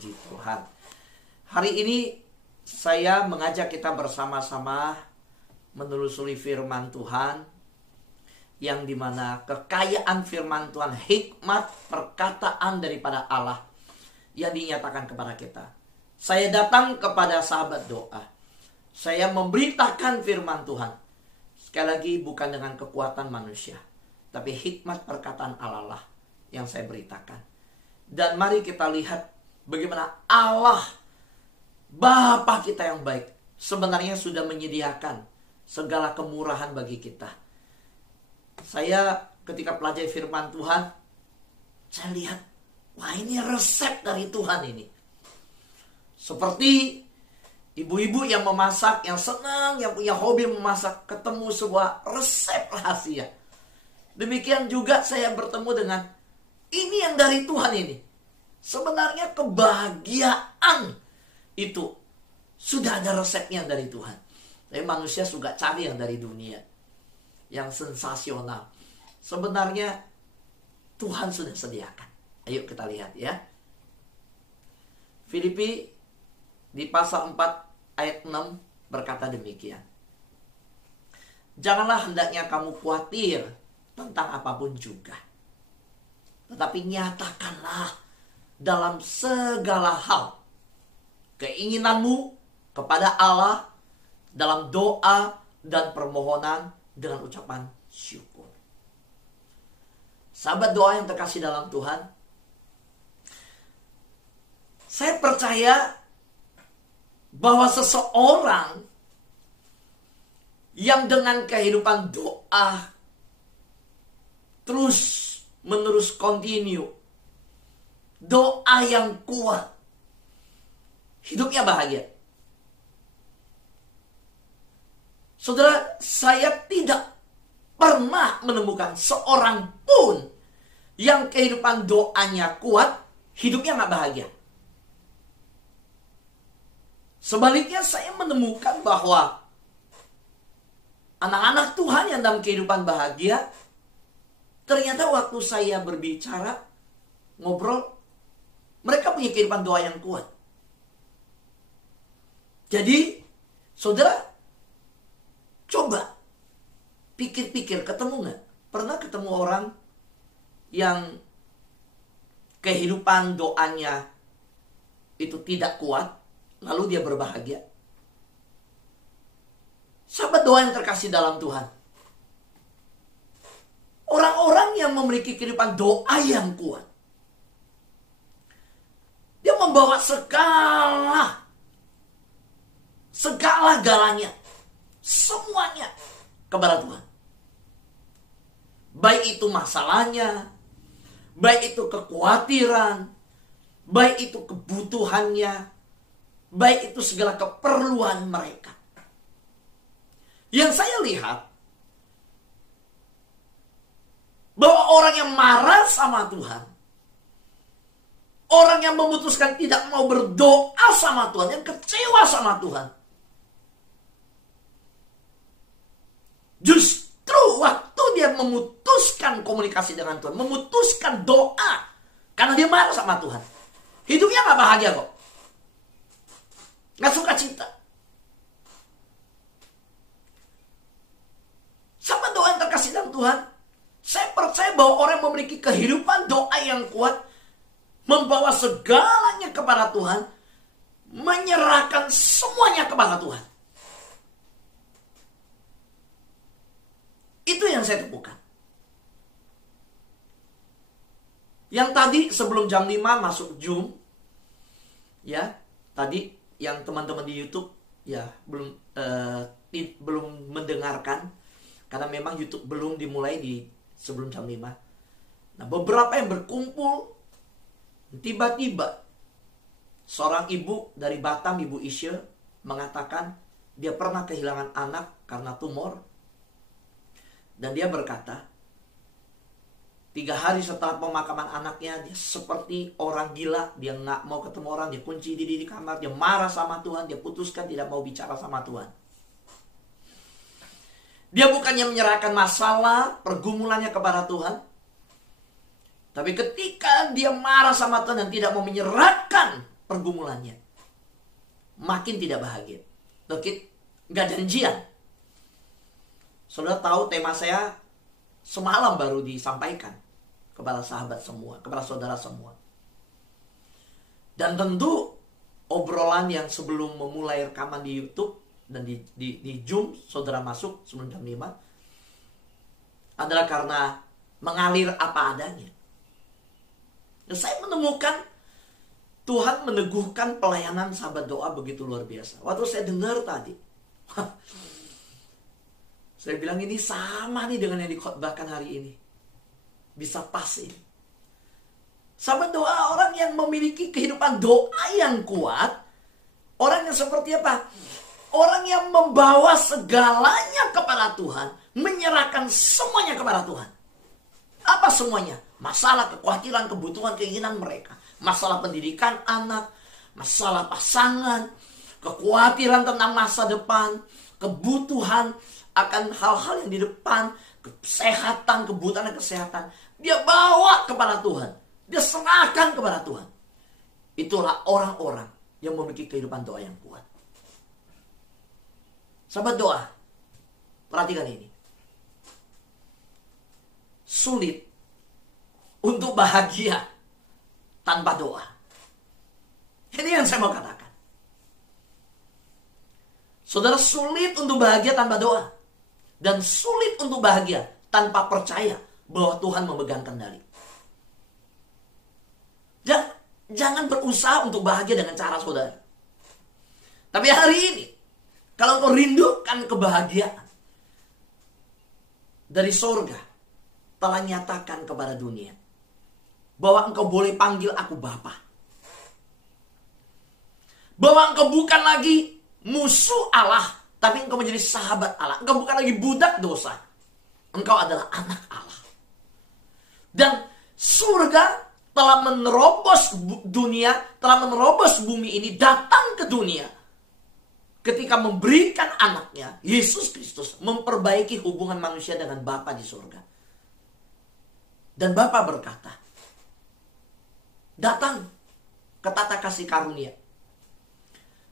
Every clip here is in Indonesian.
Puji Tuhan. Hari ini saya mengajak kita bersama-sama menelusuri firman Tuhan, yang dimana kekayaan firman Tuhan, hikmat perkataan daripada Allah yang dinyatakan kepada kita. Saya datang kepada sahabat doa. Saya memberitakan firman Tuhan. Sekali lagi, bukan dengan kekuatan manusia, tapi hikmat perkataan Allah lah yang saya beritakan. Dan mari kita lihat bagaimana Allah, Bapa kita yang baik, sebenarnya sudah menyediakan segala kemurahan bagi kita. Saya ketika pelajari firman Tuhan, saya lihat, wah ini resep dari Tuhan ini. Seperti ibu-ibu yang memasak, yang senang, yang punya hobi memasak, ketemu sebuah resep rahasia. Demikian juga saya bertemu dengan ini yang dari Tuhan ini. Sebenarnya kebahagiaan itu sudah ada resepnya dari Tuhan. Tapi manusia suka cari yang dari dunia, yang sensasional. Sebenarnya Tuhan sudah sediakan. Ayo kita lihat ya. Filipi di pasal 4 ayat 6 berkata demikian. Janganlah hendaknya kamu khawatir tentang apapun juga, tetapi nyatakanlah dalam segala hal keinginanmu kepada Allah dalam doa dan permohonan dengan ucapan syukur. Sahabat doa yang terkasih dalam Tuhan, saya percaya bahwa seseorang yang dengan kehidupan doa terus menerus continue, doa yang kuat, hidupnya bahagia. Saudara, saya tidak pernah menemukan seorang pun yang kehidupan doanya kuat, hidupnya gak bahagia. Sebaliknya saya menemukan bahwa anak-anak Tuhan yang dalam kehidupan bahagia, ternyata waktu saya berbicara, ngobrol, mereka punya kehidupan doa yang kuat. Jadi, saudara, coba pikir-pikir, ketemu gak? Pernah ketemu orang yang kehidupan doanya itu tidak kuat, lalu dia berbahagia? Sahabat doa yang terkasih dalam Tuhan, orang-orang yang memiliki kehidupan doa yang kuat, dia membawa segala-galanya, semuanya kepada Tuhan. Baik itu masalahnya, baik itu kekhawatiran, baik itu kebutuhannya, baik itu segala keperluan mereka. Yang saya lihat, bahwa orang yang marah sama Tuhan, orang yang memutuskan tidak mau berdoa sama Tuhan, yang kecewa sama Tuhan, justru waktu dia memutuskan komunikasi dengan Tuhan, memutuskan doa, karena dia marah sama Tuhan, hidupnya gak bahagia kok, gak suka cita. Sama doa yang terkasih dalam Tuhan, saya percaya bahwa orang yang memiliki kehidupan doa yang kuat, membawa segalanya kepada Tuhan, menyerahkan semuanya kepada Tuhan. Itu yang saya temukan. Yang tadi sebelum jam 5 masuk Zoom, ya, tadi yang teman-teman di YouTube ya belum mendengarkan, karena memang YouTube belum dimulai di sebelum jam 5. Nah, beberapa yang berkumpul, tiba-tiba seorang ibu dari Batam, Ibu Isya, mengatakan dia pernah kehilangan anak karena tumor. Dan dia berkata, 3 hari setelah pemakaman anaknya, dia seperti orang gila. Dia gak mau ketemu orang, dia kunci diri di kamar, dia marah sama Tuhan, dia putuskan tidak mau bicara sama Tuhan. Dia bukannya menyerahkan masalah, pergumulannya kepada Tuhan, tapi ketika dia marah sama Tuhan dan tidak mau menyerahkan pergumulannya, makin tidak bahagia. Gak janjian. Saudara tahu tema saya semalam baru disampaikan kepada sahabat semua, kepada saudara semua. Dan tentu obrolan yang sebelum memulai rekaman di YouTube dan di Zoom, saudara masuk sebelum jam 5, adalah karena mengalir apa adanya. Dan saya menemukan Tuhan meneguhkan pelayanan sahabat doa begitu luar biasa. Waktu saya dengar tadi, saya bilang ini sama nih dengan yang dikhotbahkan hari ini. Bisa pas ini. Sahabat doa orang yang memiliki kehidupan doa yang kuat. Orang yang seperti apa? Orang yang membawa segalanya kepada Tuhan. Menyerahkan semuanya kepada Tuhan. Apa semuanya? Masalah, kekhawatiran, kebutuhan, keinginan mereka. Masalah pendidikan anak. Masalah pasangan. Kekhawatiran tentang masa depan. Kebutuhan akan hal-hal yang di depan. Kesehatan, kebutuhan kesehatan. Dia bawa kepada Tuhan. Dia serahkan kepada Tuhan. Itulah orang-orang yang memiliki kehidupan doa yang kuat. Sahabat doa, perhatikan ini. Sulit untuk bahagia tanpa doa. Ini yang saya mau katakan. Saudara, sulit untuk bahagia tanpa doa. Dan sulit untuk bahagia tanpa percaya bahwa Tuhan memegang kendali. Jangan berusaha untuk bahagia dengan cara saudara. Tapi hari ini, kalau kau rindukan kebahagiaan dari surga, telah nyatakan kepada dunia bahwa engkau boleh panggil aku Bapa. Bahwa engkau bukan lagi musuh Allah, tapi engkau menjadi sahabat Allah. Engkau bukan lagi budak dosa. Engkau adalah anak Allah. Dan surga telah menerobos dunia, telah menerobos bumi ini, datang ke dunia ketika memberikan anaknya, Yesus Kristus, memperbaiki hubungan manusia dengan Bapa di surga. Dan Bapa berkata, datang ke tata kasih karunia.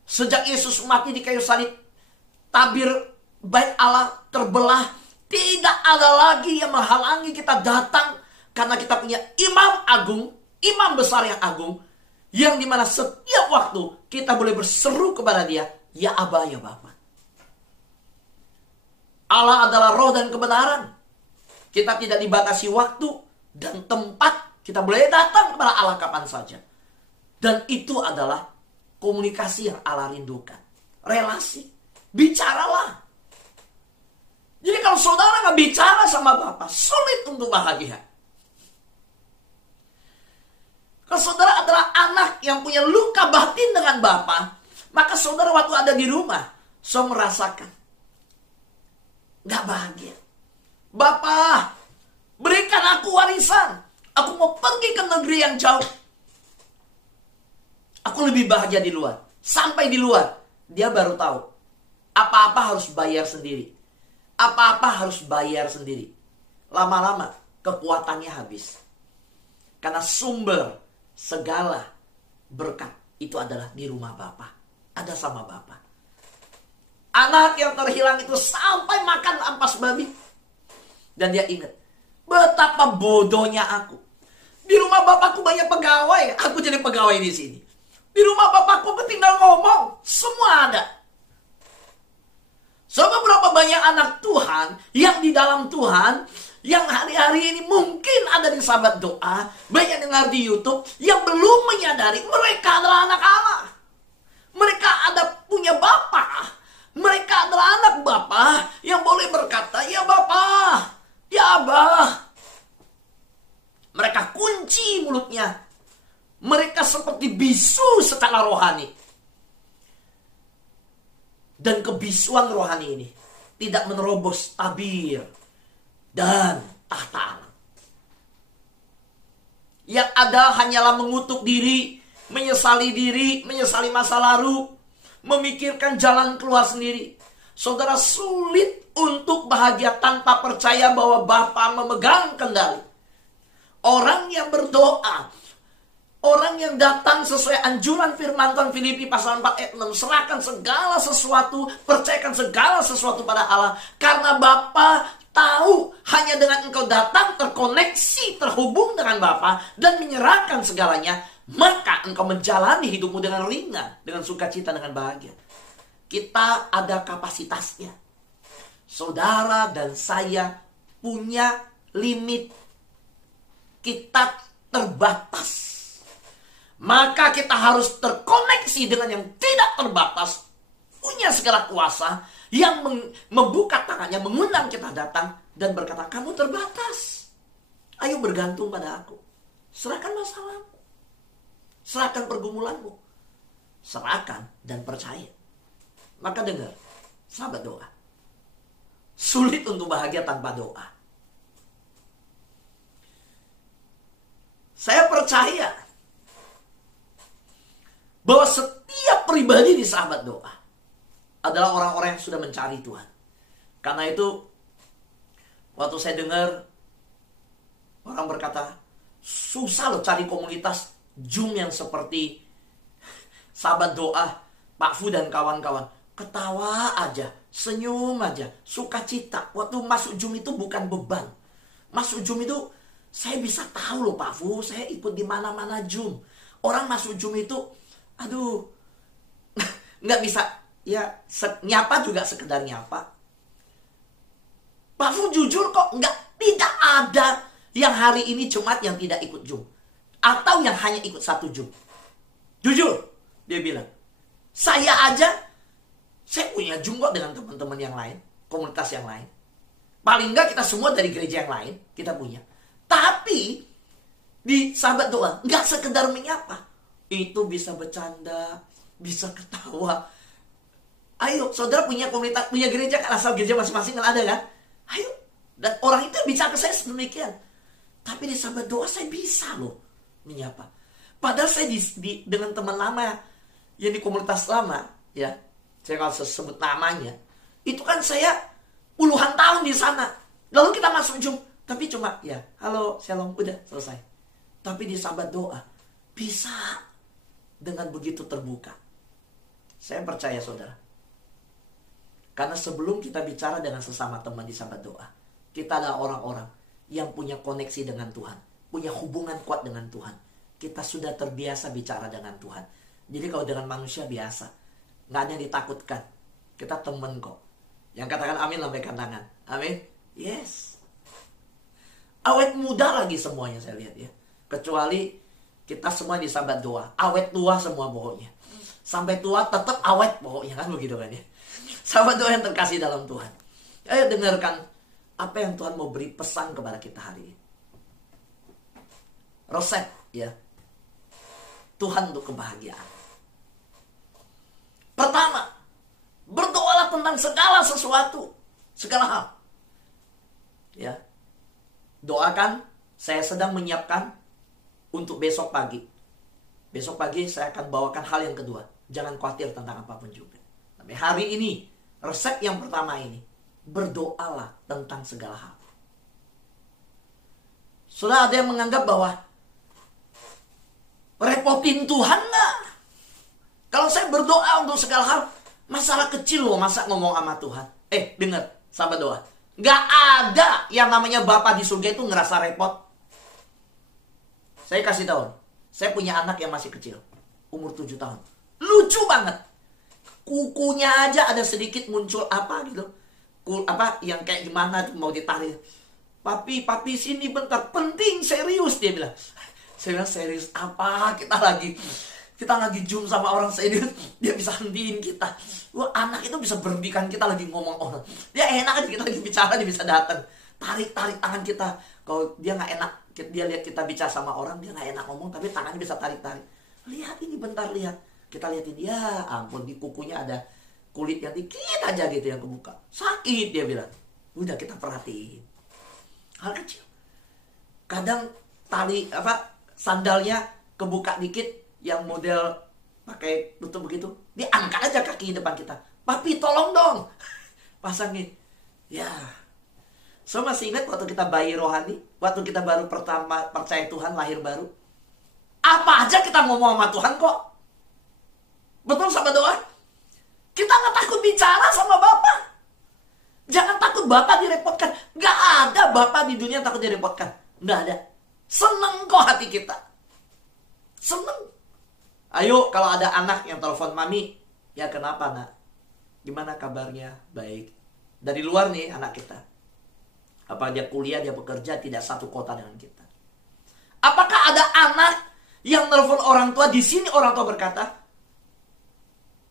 Sejak Yesus mati di kayu salib, tabir bait Allah terbelah. Tidak ada lagi yang menghalangi kita datang, karena kita punya imam agung, imam besar yang agung, yang dimana setiap waktu kita boleh berseru kepada dia, ya Aba, ya Bapa. Allah adalah roh dan kebenaran. Kita tidak dibatasi waktu dan tempat. Kita boleh datang kepada Allah kapan saja. Dan itu adalah komunikasi yang Allah rindukan. Relasi. Bicaralah. Jadi kalau saudara gak bicara sama Bapa, sulit untuk bahagia. Kalau saudara adalah anak yang punya luka batin dengan Bapa, maka saudara waktu ada di rumah, saudara merasakan gak bahagia. Bapa, berikan aku warisan. Aku mau pergi ke negeri yang jauh. Aku lebih bahagia di luar. Sampai di luar, dia baru tahu apa-apa harus bayar sendiri. Apa-apa harus bayar sendiri. Lama-lama kekuatannya habis. Karena sumber segala berkat itu adalah di rumah Bapa. Ada sama Bapa. Anak yang terhilang itu sampai makan ampas babi. Dan dia ingat, betapa bodohnya aku. Di rumah Bapakku banyak pegawai, aku jadi pegawai di sini. Di rumah Bapakku tinggal ngomong, semua ada. So, beberapa banyak anak Tuhan yang di dalam Tuhan, yang hari-hari ini mungkin ada di sahabat doa, banyak dengar di YouTube, yang belum menyadari mereka adalah anak Allah. Mereka ada punya Bapa. Mereka adalah anak Bapa yang boleh berkata, ya Bapa, ya Abah. Mereka kunci mulutnya. Mereka seperti bisu secara rohani. Dan kebisuan rohani ini tidak menerobos tabir dan tahta Allah. Yang ada hanyalah mengutuk diri, menyesali masa lalu, memikirkan jalan keluar sendiri. Saudara, sulit untuk bahagia tanpa percaya bahwa Bapa memegang kendali. Orang yang berdoa Orang yang datang sesuai anjuran firman Tuhan Filipi pasal 4 ayat 6. Serahkan segala sesuatu, percayakan segala sesuatu pada Allah. Karena Bapa tahu hanya dengan engkau datang, terkoneksi, terhubung dengan Bapa dan menyerahkan segalanya, maka engkau menjalani hidupmu dengan ringan, dengan sukacita, dengan bahagia. Kita ada kapasitasnya. Saudara dan saya punya limit. Kita terbatas. Maka kita harus terkoneksi dengan yang tidak terbatas, punya segala kuasa, yang membuka tangannya, mengundang kita datang, dan berkata, kamu terbatas. Ayo bergantung pada aku. Serahkan masalahmu. Serahkan pergumulanmu. Serahkan dan percaya. Maka dengar, sahabat doa. Sulit untuk bahagia tanpa doa. Saya percaya bahwa setiap pribadi di sahabat doa adalah orang-orang yang sudah mencari Tuhan. Karena itu, waktu saya dengar orang berkata, susah loh cari komunitas Zoom yang seperti sahabat doa, Pak Fu dan kawan-kawan. Ketawa aja, senyum aja, sukacita. Waktu masuk Zoom itu bukan beban. Masuk Zoom itu, saya bisa tahu loh Pak Fu, saya ikut di mana-mana Zoom. Orang masuk Zoom itu, aduh, nggak bisa, ya nyapa juga sekedar nyapa. Pak Fu jujur kok, tidak ada yang hari ini Jumat yang tidak ikut Zoom. Atau yang hanya ikut satu Zoom. Jujur, dia bilang. Saya punya Zoom kok dengan teman-teman yang lain, komunitas yang lain. Paling nggak kita semua dari gereja yang lain, kita punya. Tapi, di sahabat doa, nggak sekedar menyapa. Itu bisa bercanda, bisa ketawa. Ayo, saudara punya komunitas, punya gereja kan, asal gereja masing-masing kan ada kan? Ayo, dan orang itu bicara ke saya sedemikian. Tapi di sahabat doa saya bisa loh menyapa. Padahal saya dengan teman lama yang di komunitas lama, ya, saya kalau sebut namanya, itu kan saya puluhan tahun di sana. Lalu kita masuk Zoom, tapi cuma ya, halo, shalom, udah selesai. Tapi di sahabat doa bisa dengan begitu terbuka. Saya percaya saudara. Karena sebelum kita bicara dengan sesama teman di sahabat doa, kita adalah orang-orang yang punya koneksi dengan Tuhan, punya hubungan kuat dengan Tuhan. Kita sudah terbiasa bicara dengan Tuhan. Jadi kalau dengan manusia biasa, nggak ada yang ditakutkan. Kita temen kok. Yang katakan amin, lambaikan tangan. Amin. Yes. Awet muda lagi semuanya saya lihat ya. Kecuali kita semua di sahabat doa, awet tua semua pokoknya. Sampai tua tetap awet pokoknya kan begitu kan ya. Sahabat doa yang terkasih dalam Tuhan. Ayo dengarkan apa yang Tuhan mau beri pesan kepada kita hari ini. Resep ya. Tuhan untuk kebahagiaan. Pertama, berdoalah tentang segala sesuatu, segala hal. Ya. Doakan, saya sedang menyiapkan untuk besok pagi. Besok pagi saya akan bawakan hal yang kedua. Jangan khawatir tentang apapun juga. Tapi hari ini, resep yang pertama ini, berdoalah tentang segala hal. Sudah ada yang menganggap bahwa repotin Tuhan nggak? Kalau saya berdoa untuk segala hal, masalah kecil loh, masa ngomong sama Tuhan. Dengar, sahabat doa. Nggak ada yang namanya Bapa di surga itu ngerasa repot. Saya kasih tahu, saya punya anak yang masih kecil, umur 7 tahun. Lucu banget. Kukunya aja ada sedikit muncul apa gitu. Yang kayak gimana mau ditarik. Papi sini bentar, penting, serius, dia bilang. Saya bilang, serius apa? Kita lagi Zoom sama orang serius, dia bisa hentiin kita. Wah, anak itu bisa berhentikan kita lagi ngomong orang. Dia enak aja, kita lagi bicara, dia bisa datang. Tarik tangan kita. Kalau dia nggak enak, dia lihat kita bicara sama orang, dia nggak enak ngomong, tapi tangannya bisa tarik-tarik. Lihat ini bentar, lihat. Kita lihatin, ya ampun, di kukunya ada kulit yang dikit aja gitu yang kebuka. Sakit, dia bilang. Udah kita perhatiin. Hal kecil. Kadang sandalnya kebuka dikit, yang model pakai tutup begitu, dia angkat aja kaki depan kita. Papi tolong dong, pasangin. Ya, so masih ingat waktu kita bayi rohani, waktu kita baru pertama percaya Tuhan, lahir baru, Apa aja kita ngomong sama Tuhan kok. Betul sahabat doa? Kita nggak takut bicara sama Bapa. Jangan takut Bapa direpotkan. Nggak ada Bapa di dunia takut direpotkan. Nggak ada. Seneng kok hati kita. Seneng. Ayo kalau ada anak yang telepon mami, ya kenapa nak? Gimana kabarnya? Baik. Dari luar nih anak kita. Apa dia kuliah, dia bekerja, tidak satu kota dengan kita. Apakah ada anak yang telepon orang tua, di sini orang tua berkata,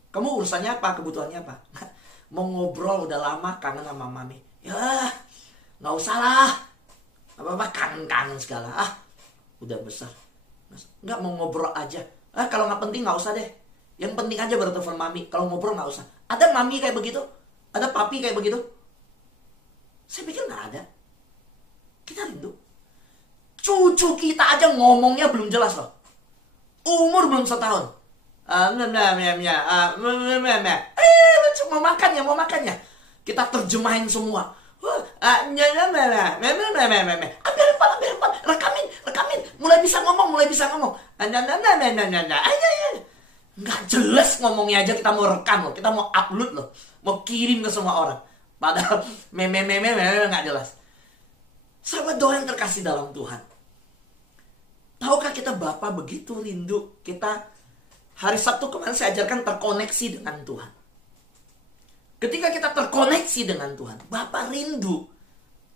kamu urusannya apa? Kebutuhannya apa? Mau ngobrol udah lama, kangen sama mami. Ya, nggak usah lah. Apa-apa kangen-kangen segala. Udah besar. Nggak mau ngobrol aja. Kalau nggak penting nggak usah deh. Yang penting aja baru telepon mami. Kalau ngobrol nggak usah. Ada mami kayak begitu? Ada papi kayak begitu? Saya pikir nggak ada. Kita rindu. Cucu kita aja ngomongnya belum jelas loh. Umur belum setahun. Lucu, mau makan ya. Kita terjemahin semua. Rekamin. Mulai bisa ngomong. Nggak jelas ngomongnya aja kita mau rekam loh. Kita mau upload loh. Mau kirim ke semua orang. Padahal nggak jelas. Sahabat doa yang terkasih dalam Tuhan. Tahukah kita Bapa begitu rindu kita. Hari Sabtu kemarin saya ajarkan terkoneksi dengan Tuhan. Ketika kita terkoneksi dengan Tuhan, Bapa rindu.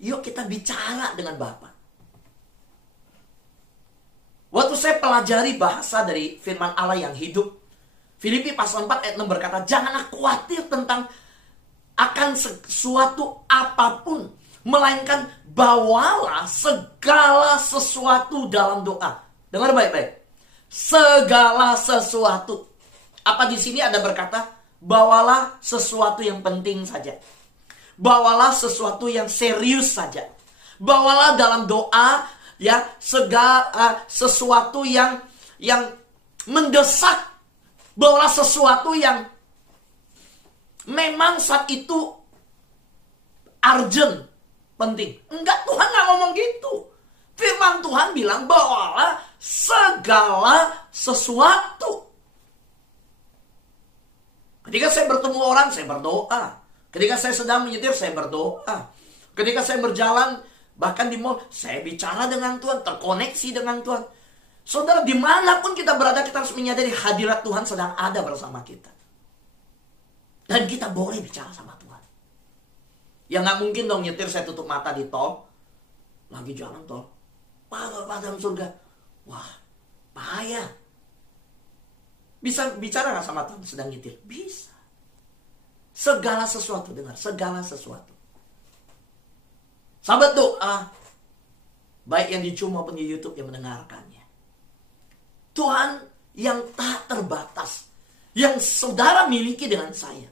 Yuk kita bicara dengan Bapa. Waktu saya pelajari bahasa dari firman Allah yang hidup, Filipi pasal 4 ayat 6 berkata, janganlah khawatir tentang akan sesuatu apapun, melainkan bawalah segala sesuatu dalam doa. Dengar baik-baik. Segala sesuatu. Apa di sini ada berkata, bawalah sesuatu yang penting saja. Bawalah sesuatu yang serius saja. Bawalah dalam doa ya segala sesuatu yang mendesak. Bawalah sesuatu yang memang saat itu urgent, penting. Enggak, Tuhan nggak ngomong gitu. Firman Tuhan bilang bawalah segala sesuatu. Ketika saya bertemu orang, saya berdoa. Ketika saya sedang menyetir, saya berdoa. Ketika saya berjalan, bahkan di mall, saya bicara dengan Tuhan, terkoneksi dengan Tuhan. Saudara, dimanapun kita berada, kita harus menyadari hadirat Tuhan sedang ada bersama kita. Dan kita boleh bicara sama Tuhan. Ya nggak mungkin dong nyetir saya tutup mata di tol. Lagi jalan tol. Padahal surga. Wah, bahaya. Bisa bicara nggak sama Tuhan sedang nyetir? Bisa. Segala sesuatu, dengar. Segala sesuatu. Sahabat doa. Baik yang di Zoom maupun di YouTube yang mendengarkannya. Tuhan yang tak terbatas. Yang saudara miliki dengan saya.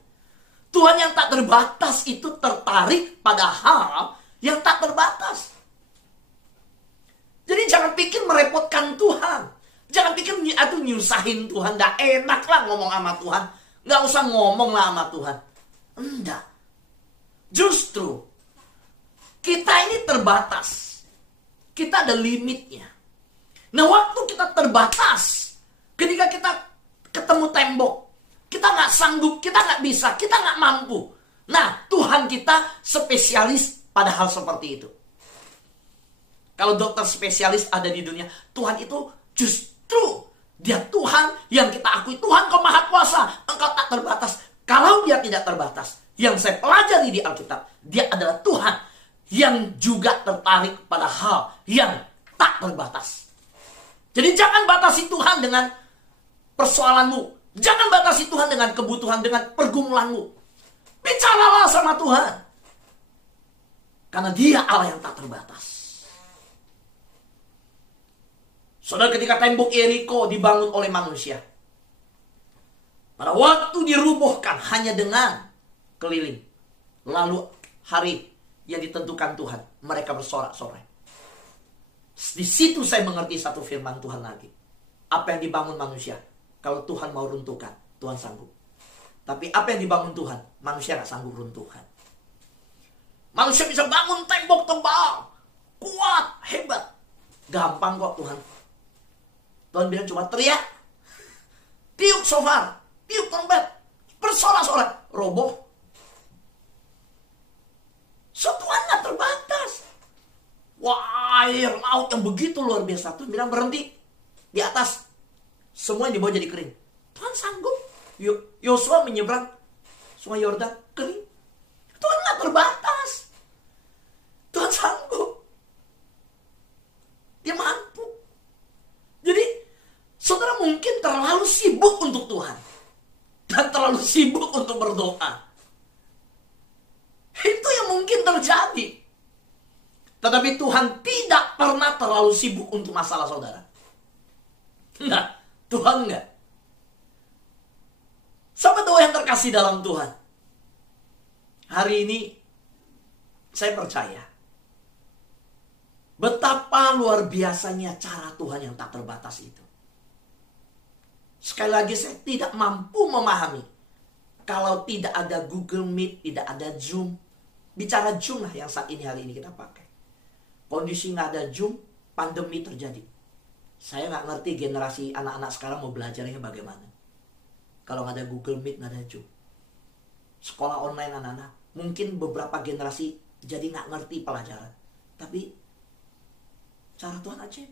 Tuhan yang tak terbatas itu tertarik pada hal yang tak terbatas. Jadi jangan pikir merepotkan Tuhan. Jangan pikir aduh nyusahin Tuhan. Nggak enak lah ngomong sama Tuhan. Nggak usah ngomong lah sama Tuhan. Enggak. Justru kita ini terbatas. Kita ada limitnya. Nah waktu kita terbatas, ketika kita ketemu tembok, kita nggak sanggup, kita nggak bisa, kita nggak mampu. Nah Tuhan kita spesialis pada hal seperti itu. Kalau dokter spesialis ada di dunia, Tuhan itu justru dia Tuhan yang kita akui. Tuhan kau maha kuasa, engkau tak terbatas. Kalau dia tidak terbatas, yang saya pelajari di Alkitab, dia adalah Tuhan yang juga tertarik pada hal yang tak terbatas. Jadi jangan batasi Tuhan dengan persoalanmu. Jangan batasi Tuhan dengan kebutuhan, dengan pergumulanmu. Bicaralah sama Tuhan. Karena dia Allah yang tak terbatas. Saudara, ketika tembok Yeriko dibangun oleh manusia, pada waktu dirubuhkan hanya dengan keliling. Lalu hari yang ditentukan Tuhan, mereka bersorak-sorai. Di situ saya mengerti satu firman Tuhan lagi. Apa yang dibangun manusia, kalau Tuhan mau runtuhkan, Tuhan sanggup. Tapi apa yang dibangun Tuhan, manusia gak sanggup runtuhkan. Manusia bisa bangun tembok tebal, kuat, hebat. Gampang kok Tuhan. Tuhan bilang cuma teriak, tiup shofar, tiup trompet, bersorak-sorak, roboh. So Tuhan gak terbatas. Wah, air laut yang begitu luar biasa. Tuhan bilang berhenti di atas. Semua yang di bawah jadi kering. Tuhan sanggup. Yosua menyeberang Sungai Yordan, kering. Tuhan gak terbatas. Tuhan sanggup. Dia mampu. Jadi, saudara mungkin terlalu sibuk untuk Tuhan. Dan terlalu sibuk untuk berdoa. Itu yang mungkin terjadi. Tetapi Tuhan tidak pernah terlalu sibuk untuk masalah saudara. Enggak, Tuhan enggak. Sahabat doa yang terkasih dalam Tuhan. Hari ini saya percaya betapa luar biasanya cara Tuhan yang tak terbatas itu. Sekali lagi saya tidak mampu memahami kalau tidak ada Google Meet, tidak ada Zoom. Bicara Zoom lah yang saat ini hari ini kita pakai. Kondisi nggak ada Zoom, pandemi terjadi. Saya nggak ngerti generasi anak-anak sekarang mau belajarnya bagaimana. Kalau nggak ada Google Meet, nggak ada Zoom. Sekolah online anak-anak. Mungkin beberapa generasi jadi nggak ngerti pelajaran. Tapi cara Tuhan aja.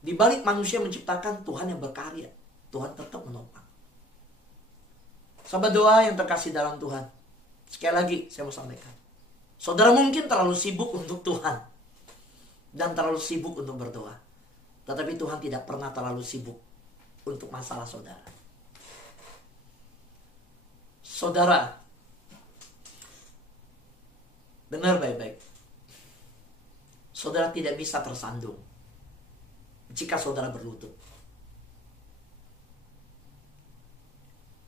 Di balik manusia menciptakan, Tuhan yang berkarya. Tuhan tetap menopang. Sahabat doa yang terkasih dalam Tuhan. Sekali lagi saya mau sampaikan. Saudara mungkin terlalu sibuk untuk Tuhan. Dan terlalu sibuk untuk berdoa. Tetapi Tuhan tidak pernah terlalu sibuk untuk masalah saudara. Saudara, dengar baik-baik. Saudara tidak bisa tersandung jika saudara berlutut.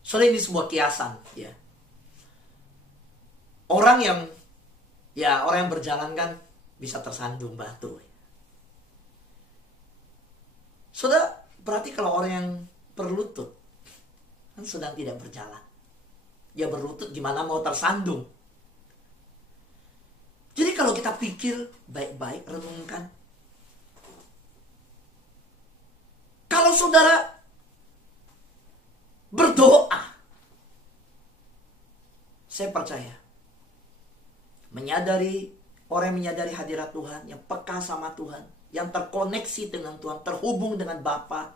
Saudara, ini sebuah kiasan, ya. Orang yang berjalan kan bisa tersandung batu. Saudara, berarti kalau orang yang berlutut kan sedang tidak berjalan. Ya berlutut gimana mau tersandung? Jadi kalau kita pikir baik-baik, renungkan. Kalau saudara berdoa, saya percaya orang yang menyadari hadirat Tuhan, yang peka sama Tuhan, yang terkoneksi dengan Tuhan, terhubung dengan Bapa,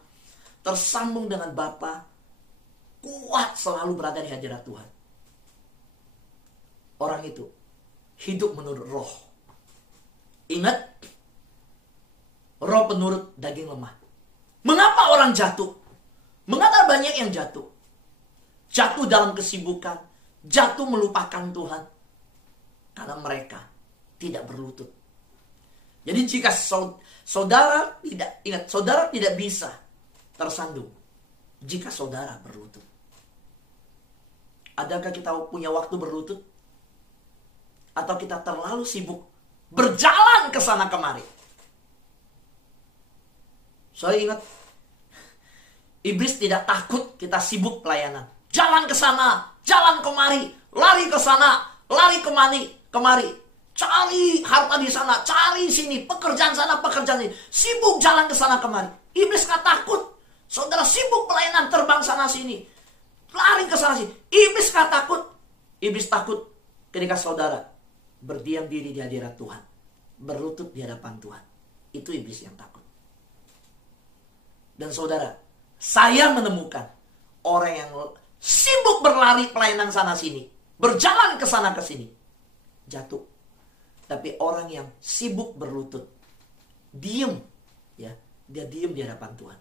tersambung dengan Bapa, kuat selalu berada di hadirat Tuhan. Orang itu hidup menurut roh. Ingat, roh penurut daging lemah. Mengapa orang jatuh? Mengapa banyak yang jatuh? Jatuh dalam kesibukan, jatuh melupakan Tuhan. Karena mereka tidak berlutut. Jadi jika saudara tidak bisa tersandung jika saudara berlutut. Adakah kita punya waktu berlutut? Atau kita terlalu sibuk berjalan ke sana kemari? Saya ingat, iblis tidak takut kita sibuk pelayanan. Jalan ke sana, jalan kemari, lari ke sana, lari kemari. Cari harta di sana, cari sini, pekerjaan sana, pekerjaan ini. Sibuk jalan ke sana kemari. Iblis gak takut. Saudara sibuk pelayanan, terbang sana sini, lari ke sana sini. Iblis gak takut. Iblis takut ketika saudara berdiam diri di hadirat Tuhan, berlutut di hadapan Tuhan. Itu iblis yang takut. Dan saudara, saya menemukan orang yang sibuk berlari pelayanan sana sini, berjalan ke sana ke sini, jatuh. Tapi orang yang sibuk berlutut, diem, ya, dia diem di hadapan Tuhan.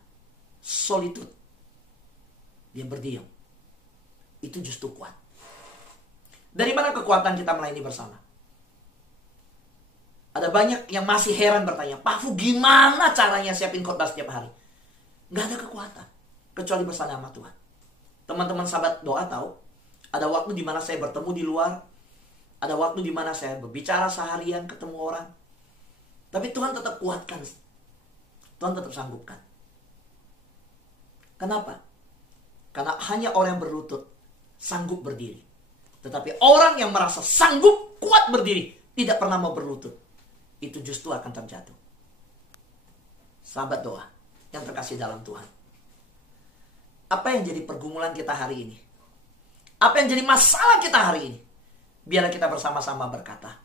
Solitude, dia berdiam. Itu justru kuat. Dari mana kekuatan kita melayani bersama? Ada banyak yang masih heran bertanya, Pak Fu, gimana caranya siapin khotbah setiap hari? Gak ada kekuatan kecuali bersama sama Tuhan. Teman-teman sahabat doa tahu, ada waktu di mana saya bertemu di luar, ada waktu di mana saya berbicara seharian ketemu orang. Tapi Tuhan tetap kuatkan. Tuhan tetap sanggupkan. Kenapa? Karena hanya orang yang berlutut sanggup berdiri. Tetapi orang yang merasa sanggup kuat berdiri, tidak pernah mau berlutut, itu justru akan terjatuh. Sahabat doa, yang terkasih dalam Tuhan, apa yang jadi pergumulan kita hari ini? Apa yang jadi masalah kita hari ini? Biarlah kita bersama-sama berkata,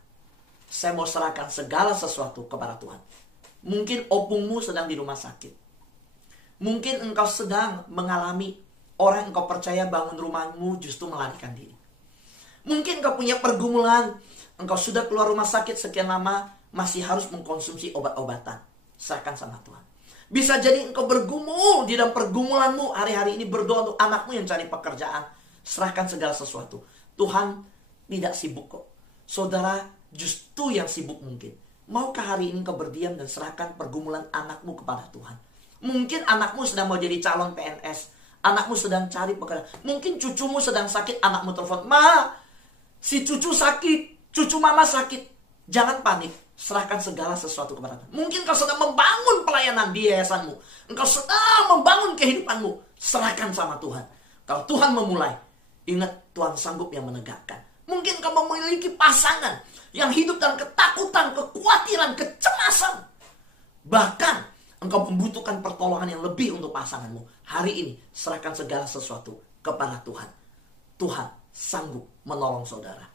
saya mau serahkan segala sesuatu kepada Tuhan. Mungkin opungmu sedang di rumah sakit. Mungkin engkau sedang mengalami orang yang engkau percaya bangun rumahmu justru melarikan diri. Mungkin engkau punya pergumulan, engkau sudah keluar rumah sakit sekian lama, masih harus mengkonsumsi obat-obatan. Serahkan sama Tuhan. Bisa jadi engkau bergumul di dalam pergumulanmu hari-hari ini, berdoa untuk anakmu yang cari pekerjaan. Serahkan segala sesuatu. Tuhan tidak sibuk kok. Saudara justru yang sibuk mungkin. Maukah hari ini engkau berdiam dan serahkan pergumulan anakmu kepada Tuhan? Mungkin anakmu sedang mau jadi calon PNS. Anakmu sedang cari pekerjaan. Mungkin cucumu sedang sakit, anakmu telepon, "Ma, si cucu sakit, cucu mama sakit." Jangan panik. Serahkan segala sesuatu kepada Tuhan. Mungkin kau sedang membangun pelayanan di yayasanmu. Engkau sedang membangun kehidupanmu. Serahkan sama Tuhan. Kalau Tuhan memulai, ingat Tuhan sanggup yang menegakkan. Mungkin kau memiliki pasangan yang hidup dalam ketakutan, kekhawatiran, kecemasan. Bahkan engkau membutuhkan pertolongan yang lebih untuk pasanganmu. Hari ini serahkan segala sesuatu kepada Tuhan. Tuhan sanggup menolong saudara.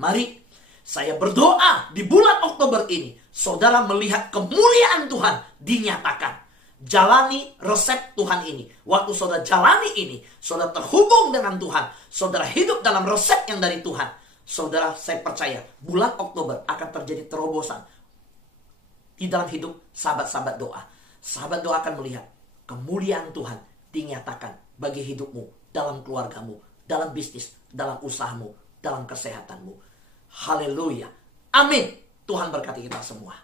Mari saya berdoa di bulan Oktober ini, saudara melihat kemuliaan Tuhan dinyatakan. Jalani resep Tuhan ini. Waktu saudara jalani ini, saudara terhubung dengan Tuhan. Saudara hidup dalam resep yang dari Tuhan. Saudara, saya percaya bulan Oktober akan terjadi terobosan di dalam hidup sahabat-sahabat doa. Sahabat doa akan melihat kemuliaan Tuhan dinyatakan bagi hidupmu, dalam keluargamu, dalam bisnis, dalam usahamu, dalam kesehatanmu. Haleluya. Amin. Tuhan berkati kita semua.